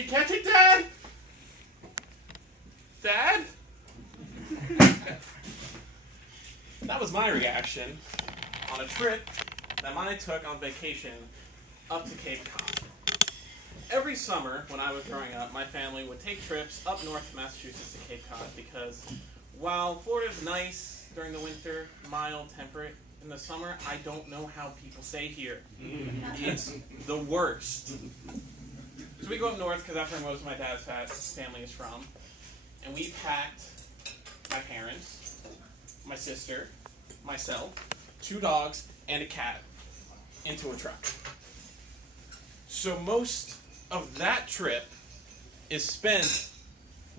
you catch it, Dad? Dad? That was my reaction on a trip that I took on vacation up to Cape Cod. Every summer when I was growing up, my family would take trips up north to Massachusetts to Cape Cod because while Florida's nice during the winter, mild, temperate, in the summer, I don't know how people stay here. It's the worst. So we go up north because that's where most of my dad's family is from. And we packed my parents, my sister, myself, 2 dogs, and a cat into a truck. So most of that trip is spent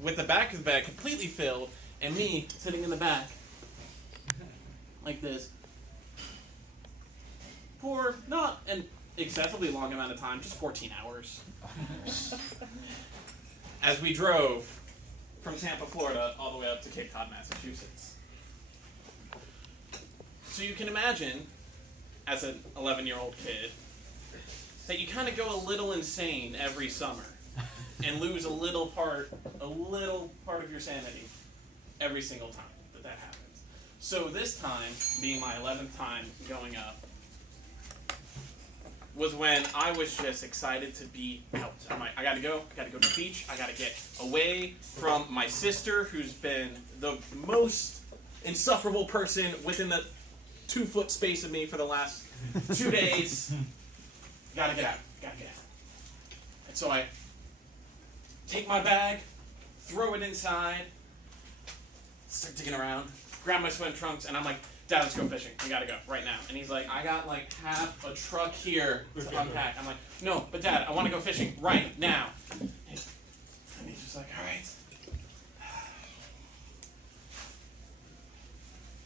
with the back of the bag completely filled and me sitting in the back like this for not an excessively long amount of time, just 14 hours. As we drove from Tampa, Florida, all the way up to Cape Cod, Massachusetts. So you can imagine, as an 11-year-old kid, that you kind of go a little insane every summer and lose a little part of your sanity every single time that happens. So this time, being my 11th time going up, was when I was just excited to be out. I'm like, I gotta go to the beach, I gotta get away from my sister, who's been the most insufferable person within the 2-foot space of me for the last 2 days. Gotta get out. And so I take my bag, throw it inside, start digging around, grab my swim trunks, and I'm like, Dad, let's go fishing. We gotta go right now. And he's like, I got like half a truck here to unpack. I'm like, no, but Dad, I want to go fishing right now. And he's just like, all right.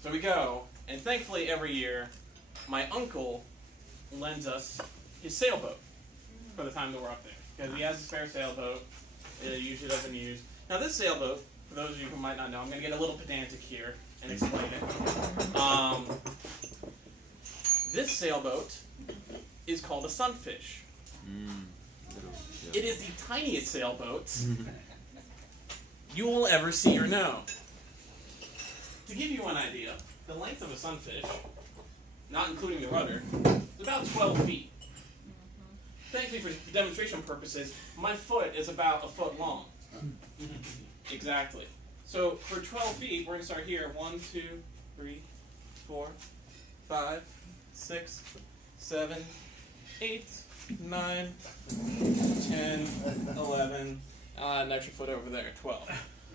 So we go, and thankfully every year, my uncle lends us his sailboat for the time that we're up there. Because he has a spare sailboat that he usually doesn't use. Now this sailboat, for those of you who might not know, I'm going to get a little pedantic here and explain it. This sailboat is called a sunfish. It is the tiniest sailboat you will ever see or know. To give you an idea, the length of a sunfish, not including the rudder, is about 12 feet. Thankfully, for demonstration purposes, my foot is about a foot long. Exactly. So for 12 feet, we're going to start here. 1, 2, 3, 4, 5, 6, 7, 8, 9, 10, 11, an extra foot over there, 12.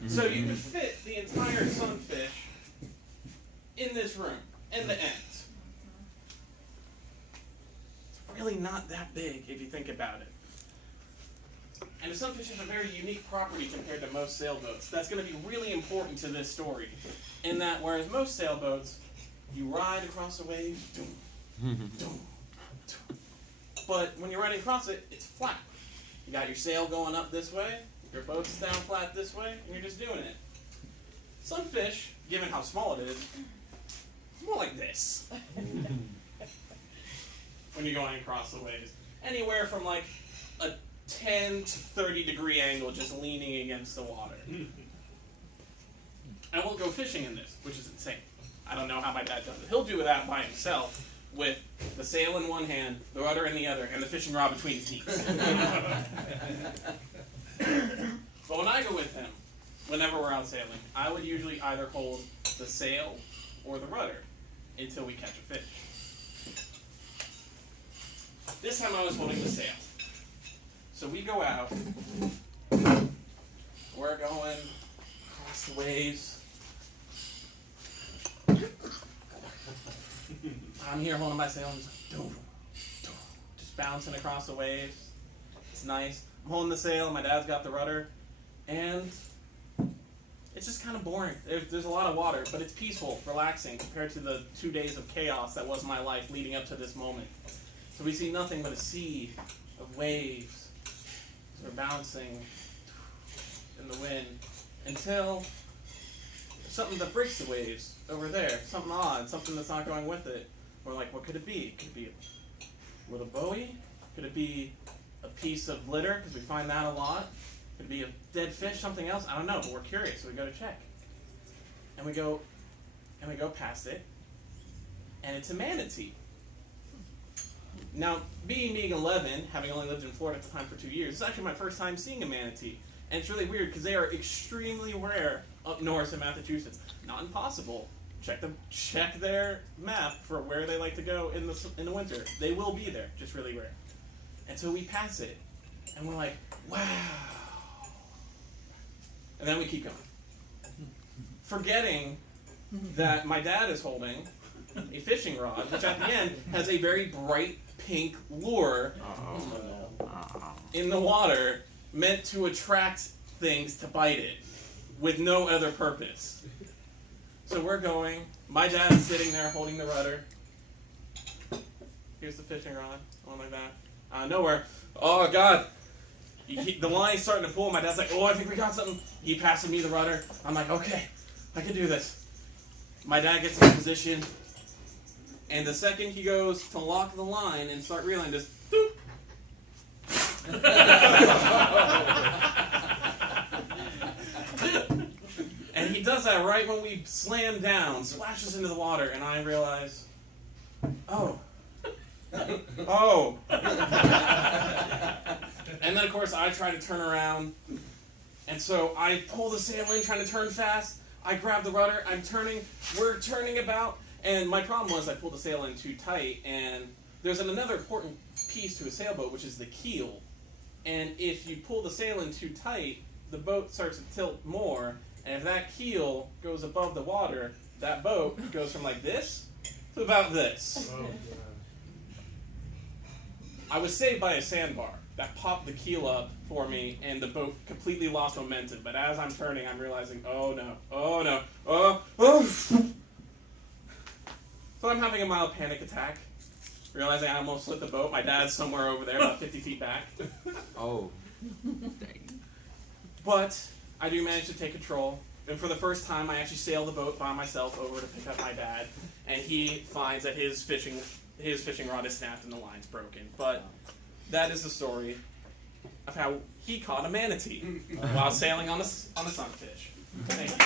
So you can fit the entire sunfish in this room, end to end. It's really not that big if you think about it. And the sunfish is a very unique property compared to most sailboats. That's going to be really important to this story. In that, whereas most sailboats, you ride across the waves, doom, doom. But when you're riding across it, it's flat. You got your sail going up this way, your boat's down flat this way, and you're just doing it. Sunfish, given how small it is, it's more like this. When you're going across the waves. Anywhere from like a 10 to 30 degree angle just leaning against the water. I won't go fishing in this, which is insane. I don't know how my dad does it. He'll do that by himself with the sail in one hand, the rudder in the other, and the fishing rod between his knees. But when I go with him, whenever we're out sailing, I would usually either hold the sail or the rudder until we catch a fish. This time I was holding the sail. So we go out, we're going across the waves. I'm here holding my sail and just like, just bouncing across the waves. It's nice. I'm holding the sail, my dad's got the rudder, and it's just kind of boring. There's a lot of water, but it's peaceful, relaxing compared to the 2 days of chaos that was my life leading up to this moment. So we see nothing but a sea of waves sort of bouncing in the wind until something that breaks the waves over there, something odd, something that's not going with it. We're like, what could it be? Could it be a little buoy? Could it be a piece of litter, because we find that a lot. Could be a dead fish, something else, I don't know, but we're curious, so we go to check. And we go past it, and it's a manatee. Now, being 11, having only lived in Florida at the time for 2 years, it's actually my first time seeing a manatee. And it's really weird because they are extremely rare up north in Massachusetts. Not impossible. Check their map for where they like to go in the winter. They will be there, just really rare. And so we pass it, and we're like, wow. And then we keep going. Forgetting that my dad is holding a fishing rod, which at the end has a very bright pink lure in the water meant to attract things to bite it with no other purpose. So we're going, my dad's sitting there holding the rudder. Here's the fishing rod, going like that. Nowhere. Oh God. The line's starting to pull. My dad's like, oh, I think we got something. He passes me the rudder. I'm like, okay, I can do this. My dad gets in position, and the second he goes to lock the line and start reeling, just boop. And he does that right when we slam down, splashes into the water, and I realize, oh. And then, of course, I try to turn around, and so I pull the sail in, trying to turn fast. I grab the rudder, I'm turning, we're turning about, and my problem was I pulled the sail in too tight, and there's another important piece to a sailboat, which is the keel. And if you pull the sail in too tight, the boat starts to tilt more, and if that keel goes above the water, that boat goes from like this to about this. Oh, I was saved by a sandbar that popped the keel up for me, and the boat completely lost momentum. But as I'm turning, I'm realizing, oh no, oh no, oh. So I'm having a mild panic attack, realizing I almost slipped the boat. My dad's somewhere over there, about 50 feet back. Oh, dang. But I do manage to take control. And for the first time, I actually sail the boat by myself over to pick up my dad, and he finds that his fishing rod is snapped and the line's broken. But that is the story of how he caught a manatee while sailing on a sunfish. Thank you.